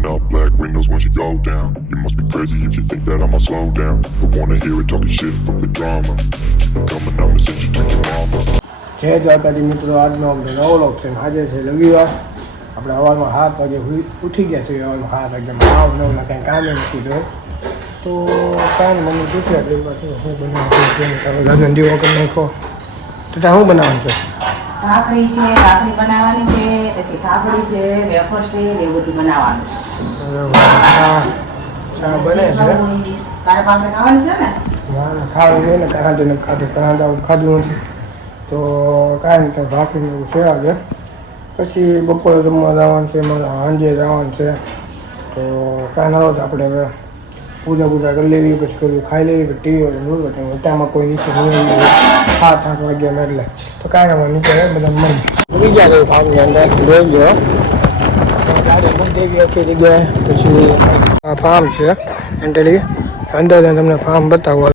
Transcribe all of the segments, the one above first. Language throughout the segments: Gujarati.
Pulling up black windows once you go down. You must be crazy if you think that I'ma slow down. Don't wanna hear it talking shit, fuck the drama. Keep it coming, I'ma send you to your mama. જય દ્વારકાધી મિત્રો, આજનો આપણે નવો લોક છે. આજે છે રવિવાર. આપણે સવારમાં 7 વાગે ઉઠી ગયા છીએ. સવારમાં 7 વાગે આવ નવના કાંઈ કામે નથી જોયું તો કાંઈ મમ્મી પૂછ્યા એટલે પાછું હું બનાવું છું. લગ્ન દીવો કરી નાખો તો હું બનાવવાનું છે? ભાખરી છે, ભાખરી બનાવવાની છે, પછી થાપડી છે, વેફર છે, એવું બધું બનાવવાનું. ચા બને છે. તારે ભાખરી ખાવાની છે ને? ના ખાવાનું નહીં ને, કાંઈ નથી ખાધું, ખાધું નથી તો કાંઈ નહીં. ભાખરી એવું છે આગળ. પછી બપોરે જમવા જવાનું છે, મારે સાંજે જવાનું છે તો કાંઈ ના હોત આપણે હવે પૂજા કરી લેવી, પછી કરવી ખાઈ લેવી, પછી ટીવી જોયું વટામાં કોઈ નીચે નહીં 7 વાગ્યામાં એટલે તો કાંઈ ના નીચે બધા મળી ઉડી ગયા છે ફાર્મની અંદર. જોઈ લો ગાડી મૂકી દેવી આખી જગ્યાએ. પછી આ ફાર્મ છે એન્ટરી અંદર તમને ફાર્મ બતાવો.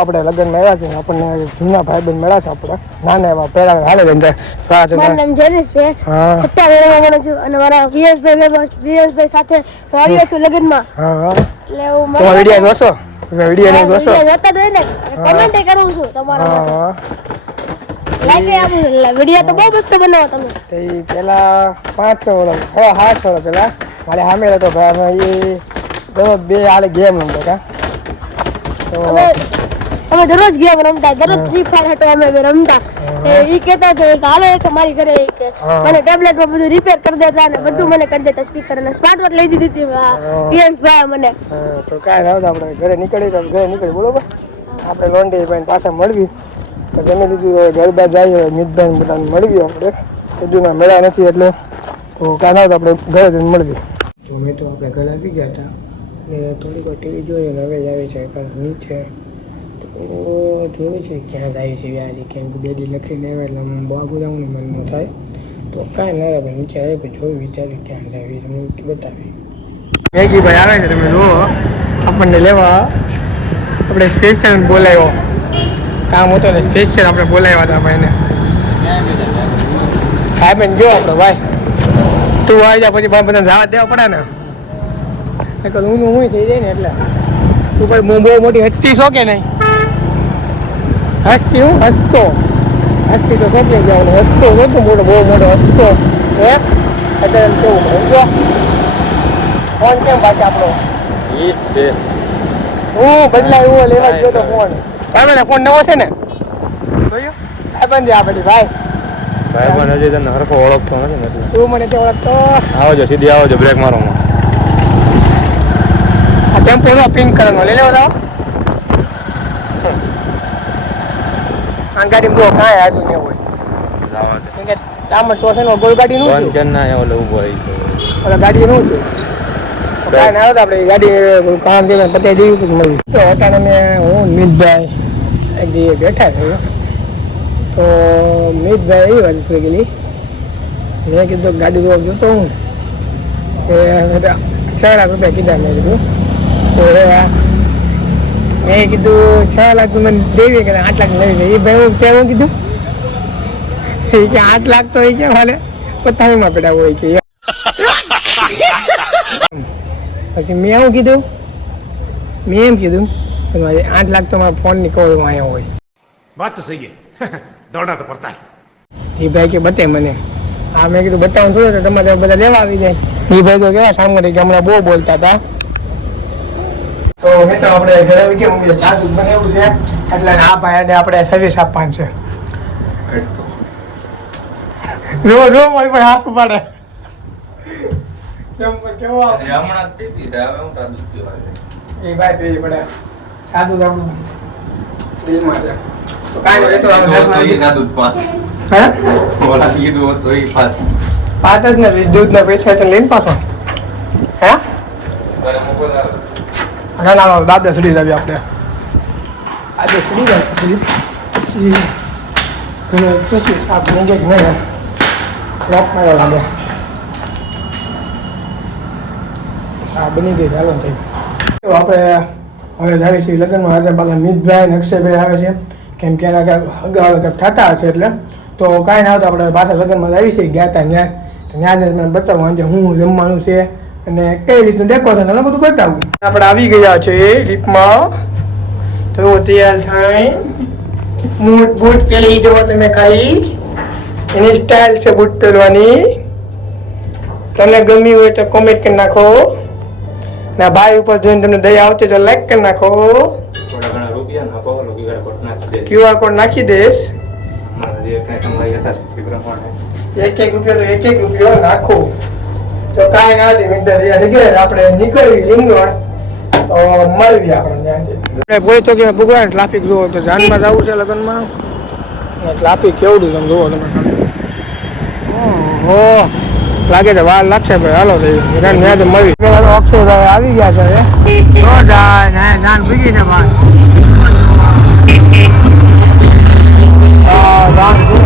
આપણે લગ્ન મળ્યા છે, આપણને જૂના ભાઈબંધ મળ્યા છે. આપણે નાના એવા પહેલા હાલે બંધ મારું નામ જેનિસ છે. 6ઠ્ઠા ધોરણમાં ભણું છું અને મારા વીએસભાઈ સાથે હું આવ્યો છું લગ્નમાં. એટલે હું વિડીયો જોશો? વિડીયો જોશો? જોતા જ હોય ને, કમેન્ટ કરું છું તમારા લાઈક આપું છું. વિડીયો તો બહુ મસ્ત બનાવો તમે. તે પેલા 5 વર્ષ 7 વર્ષ પેલા મારે સામે હતો ભાઈ. અમે બે હાલે ગેમ રમતા હતા તો અમે દરરોજ ગેમ રમતા, દરરોજ ફ્રી ફાયર હતો અમે રમતા. એ કહેતા હતા કે હાલો એક મારી ઘરે એક મને ટેબ્લેટમાં બધું રિપેર કરી દેતા અને બધું મને કરી દેતા, સ્પીકર અને સ્માર્ટ વોચ લઈ દીધી હતી ભાઈ મને. તો કાંઈ ના આપણે ઘરે નીકળી બરોબર. આપણે લોન્ડી ભાઈ પાછા મળવી તો જમી લીધું ગરબા જાય મિતભાઈ બધાને મળવી. આપણે કીધું મળ્યા નથી એટલે તો કાંઈ ના આપણે ઘરે જઈને મળવી. તો મેં તો આપણે ઘરે આવી ગયા હતા ને થોડીક વાર ટીવી જોઈએ ને હવે જ આવી છે નીચે જોયું છે ક્યાં જાય છે વ્યાજી કેમ કે બેડી લખીને આવે એટલે બાગુ જવાનું મન ન થાય તો કાંઈ ના ભાઈ નીચે આવે પછી જોયું વિચાર્યું ક્યાં જાય હું બતાવી. મેગી ભાઈ આવે છે, તમે જુઓ આપણને લેવા. આપણે સ્પેશિયલ બોલાવ્યો, કામ હતો ને સ્પેશિયલ આપણે બોલાવ્યા હતા ભાઈને. હા બેન જો આપણે ભાઈ તું આવી જા પછી બધા જવા દેવા પડે ને હું થઈ જાય ને એટલે તું ભાઈ બહુ મોટી હસ્તી છો કે નહીં? હસતી હું હસતો હસતી તો સોંપી જવાનું. હસતો નહોતું મોટો બહુ મોટો હસતો હે અત્યારે કેવું સમજો. ફોન કેમ બાકી આપણો એ જ છે. હું બદલાય એવો લેવા ગયો તો ફોન ભાઈ. ફોન નવો છે ને જોયો ભાઈ આ બધી ભાઈ પણ હજી તને હરખો ઓળખતો નથી એટલે તું મને તે ઓળખતો. આવજો સીધી આવજો બ્રેક મારોમાં. આ ટેમ્પો એનો પિંક કલરનો લઈ લેવો તો આ ગાડી બહુ કાંઈ આજુ ને હોય કેમ કે ચામડ તો છે ને ગોળ ગાડી નું ફોન કેમ ના ઓલો ઊભો હોય ઓલા ગાડી નું છે કાંઈ ના આવે આપણે ગાડી કામ છે પતે જેવી નવી. તો અટાણે મેં હું મિતભાઈ એક દી બેઠા છે તો મિતભાઈ એવી વાત થઈ ગયેલી. મેં કીધું ગાડી જોતો હું કે 6 લાખ રૂપિયા કીધા. મેં કીધું તો મેં કીધું 6 લાખ મને દેવી કે 8 લાખ લેવી. એ ભાઈ હું કીધું કે 8 લાખ તો એ કે હાલે પથારીમાં પેડા હોય કે. પછી મેં એવું કીધું, મેં એમ કીધું કે મારે 8 લાખ તો મારા ફોનની કવરમાં આવ્યો હોય. વાત તો સહી દોડા તો પડતા. એ ભાઈ કે બતે મને. હા મેં કીધું બતાવું થોડું તો તમારે બધા લેવા આવી જાય. એ ભાઈ તો કેવા સામે કે હમણાં બહુ બોલતા હતા. તો મિત્રો આપણે ઘરે આવી ગયા ચા દૂધ બનાવ્યું છે એટલે આ ભાઈને આપણે સર્વિસ આપવાની છે. જો મારી પાસે હાથ ઉપાડે કેવો હમણાં પીધી હવે હું દૂધ પીવા એ ભાઈ પીવી પડે સાદું આપણું દિલમાં છે તો કાંઈ નહીં. તો દૂધ 5 હે ઓલા કીધું તો એ 5 જ ને દૂધના પૈસા એટલે લઈને પાછો હે ના દાદા સડી જાવી આપણે આજે સડી જાય પછી સાપ મૂકે જ નહીં લોક મારો લાગે હા બની ગઈ ચાલો થઈ તો આપણે હવે જાવી છીએ લગ્નમાં આજે પાછા મિતભાઈ અને અક્ષયભાઈ આવે છે કેમ કે એના કાંઈક અગાઉ કંઈક થતા હશે એટલે તો કાંઈ ના આવતું આપણે પાછા લગ્નમાં આવી છીએ ગયા હતા ત્યાં તો ત્યાં જ મને બતાવું આજે હું જમવાનું છે અને કઈ રીતનું ડેકોરેશન અને બધું બતાવું આપણે આવી ગયા છે લીપમાં તો તૈયાર થાય બૂટ પહેરી જુઓ તમે ખાલી એની સ્ટાઇલ છે બૂટ પહેરવાની તમને ગમી હોય તો કોમેન્ટ કરી નાખો ના ભાઈ ઉપર જોઈને તમને દયા આવતી તો લાઈક કરી નાખો થોડા ઘણા રૂપિયા નાખો QR કોડ નાખી દે QR કોડ નાખી દઈશ અમારા જે કાંઈ તમારી યથાશક્તિ પ્રમાણે એક રૂપિયો તો એક રૂપિયો નાખો તો કાંઈ ના દે મિત્ર આપણે નીકળવી લીંગોડ તો મળવી આપણે ત્યાંથી આપણે બોલી તો કે ભગવાન ટ્રાફિક જોવો તો જાનમાં જવું છે લગ્નમાં ટ્રાફિક કેવડું તમે જોવો તમે ઓહો લાગે છે વાર લાગશે ભાઈ હાલો થઈ ત્યાં મળી અક્ષયભાઈ આવી ગયા છે તો જાય ને જાન ભીગી છે ભાઈ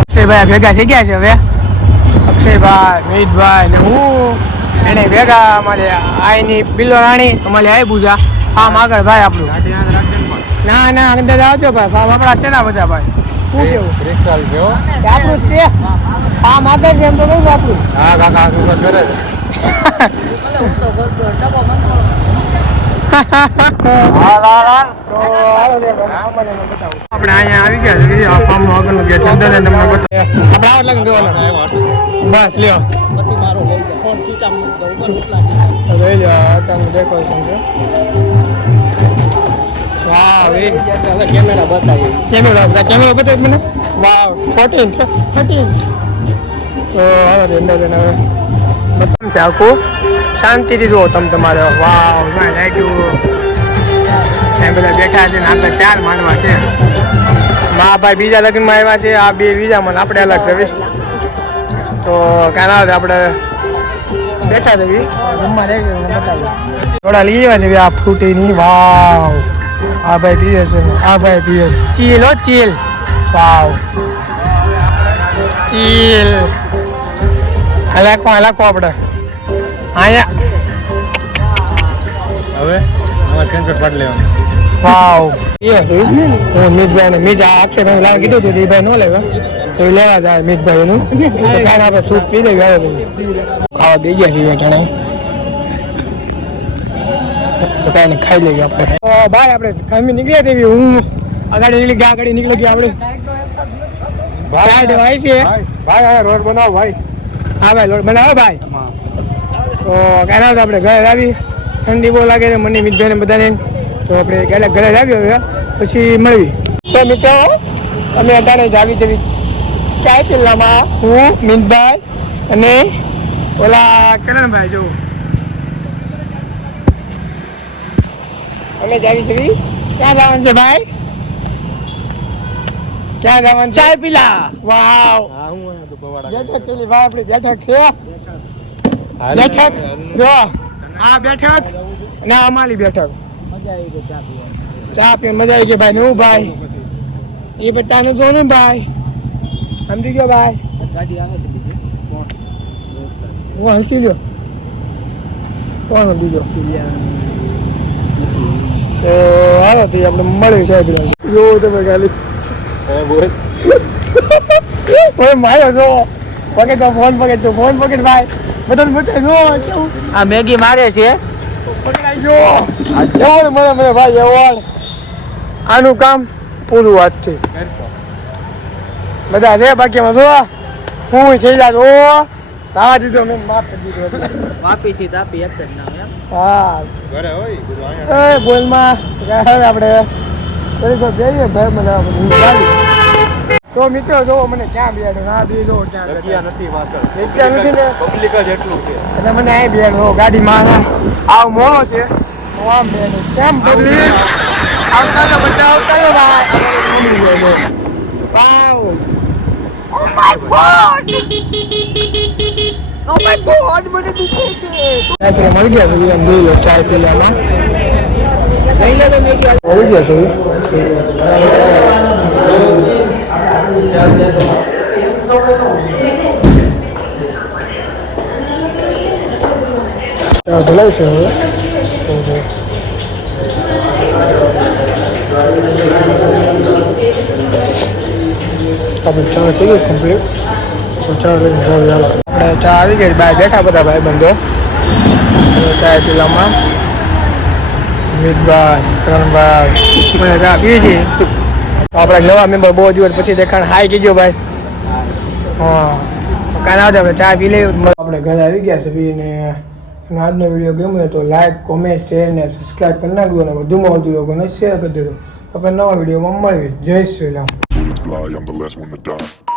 અક્ષયભાઈ ભેગા થઈ ગયા છે હવે અક્ષયભાઈ મિતભાઈ ને હું એને ભેગા અમારે આઈની બિલ્લો રાણી અમારે આઈ પૂજા આમ આગળ ભાઈ આપણું ના ના અંદર આવજો ભાઈ આપણા છે ના બધા ભાઈ શું કેવું ક્રિસ્ટલ છે આપણું જ છે આમ આગળ છે એમ તો કહું આપણું હા કાકા આગળ કરે છે આપણે અહીંયા આવી ગયા છે આ ફાર્મ નો આગળનો ગેટ અંદર તમને બતાવે આપણે આવો લગન જોવાના બસ લ્યો પછી મારો લઈ જા ફોન ખીચા મૂકી દઉં ઉપર લાગી લઈ જા આટાનું ડેકોરેશન છે વાવ એ કેમેરા બતાવી કેમેરા બતાવી મને વાવ 14 તો હાલો અંદર લઈને બતાવું છે આખું શાંતિથી જુઓ તમે તમારે વાવ લાઈટું ત્યાં બધા બેઠા છે ને આપણે 4 માંડવા છે મા ભાઈ બીજા લગ્નમાં આવ્યા છે આ બે બીજામાં આપણે અલગ છે તો કાના આપણે બેઠા છે થોડા લઈ આવ્યા છે આ ફ્રૂટીની વાવ આ ભાઈ પીવે છે આ ભાઈ પીવે છે ચીલ હો ચીલ વાવ ચીલ હલાકો આપણે અહીંયા હવે આમાં સેન્સર પાડ લેવાનું વાવ એ મિતભાઈ ને મિત અક્ષયભાઈ લાવી કીધું હતું એ ભાઈ ન લેવા તો એ લેવા જાય મિતભાઈ એનું કાંઈ આપણે સૂપ પી લઈએ આવે ખાવા બે ગયા છીએ ટાણે તો કાંઈ ખાઈ લઈએ આપણે ભાઈ આપણે ખામી નીકળ્યા તેવી હું આગળ નીકળી ગયા આગળ નીકળી ગયા આપણે ભાઈ છે ભાઈ રોડ બનાવો ભાઈ હા ભાઈ લોટ બનાવો ભાઈ તો કાંઈ ના આપણે ઘરે આવી ઠંડી બહુ લાગે છે મને મિતભાઈને બધાને તો આપણે ઘરે આવ્યો હવે પછી મળવી તો મિત્રો અમે અત્યારે જ આવી જવી ચાય પિલ્લામાં હું મિતભાઈ અને ઓલા કિરણભાઈ જો અમે જ આવી જવી ક્યાં જવાનું છે ભાઈ ક્યાં જવાનું ચાય પીલા વાવ બેઠક પેલી વાવ આપણી બેઠક છે બેઠક જો આ બેઠક અને અમારી બેઠક ચા પી મજા આવી ગઈ ભાઈ હું ભાઈ એ બધાને જો ને ભાઈ સમજી ગયો ભાઈ હું હસી લ્યો કોણ બીજો તો હાલો તો આપણે મળ્યું છે જો તમે ખાલી માર્યો જો પકડ તો ફોન પકડ ભાઈ બધાને બતાવી જો આ મેગી મારે છે પકડાઈ ગયો એવોર્ડ મને ભાઈ એવોર્ડ આનું કામ પૂરું વાત છે બધા છે બાકીમાં જો હું થઈ જાત ઓ તાવા દીધો મેં માફ કરી દીધો વાપી થી તાપી એક જ નામ એમ હા ઘરે હોય બધું અહીંયા એ બોલમાં હવે આપણે તો જઈએ ભાઈ મને તો મિત્રો જો મને ક્યાં બેઠો ના બી જો જગ્યા નથી પાછળ જગ્યા નથી ને પબ્લિક જ એટલું છે એટલે મને અહીં બેઠો ગાડીમાં આવ મોડો છે હું આમ બેઠો કેમ પબ્લિક આવતા તો બધા આવતા ભાઈ વાવ ઓ માય ગોડ મને દુખે છે આપણે મળી ગયા ભાઈ એમ જોઈ લો ચાય પી લેવામાં લઈ લે તો મેં મળી ગયા છે ધોલાઈ છે હવે હવે થઈ ગયું કમ્પ્લીટ. તો ચા લઈને જાવ ચાલો. આપણે ચા આવી ગઈ, બહાર બેઠા બધા ભાઈબંધો ચા પીલામાં. મિતભાઈ, કરણભાઈ બધા ચા પીએ છીએ. આપણા નવા મેમ્બર બહુ દિવસ પછી દેખાણ હાઈ કીધો ભાઈ. હા કાંઈ આવજો આપણે ચા પી લઈએ. આપણે ઘરે આવી ગયા છે પીને. આજનો વિડીયો ગમ્યો તો લાઈક, કોમેન્ટ, શેર ને સબસ્ક્રાઈબ કરી નાખજો અને વધુમાં વધુ લોકોને શેર કરી દેજો. આપણે નવા વિડીયોમાં મળીએ. જય Shri Ram. Fly, I'm the last one to die.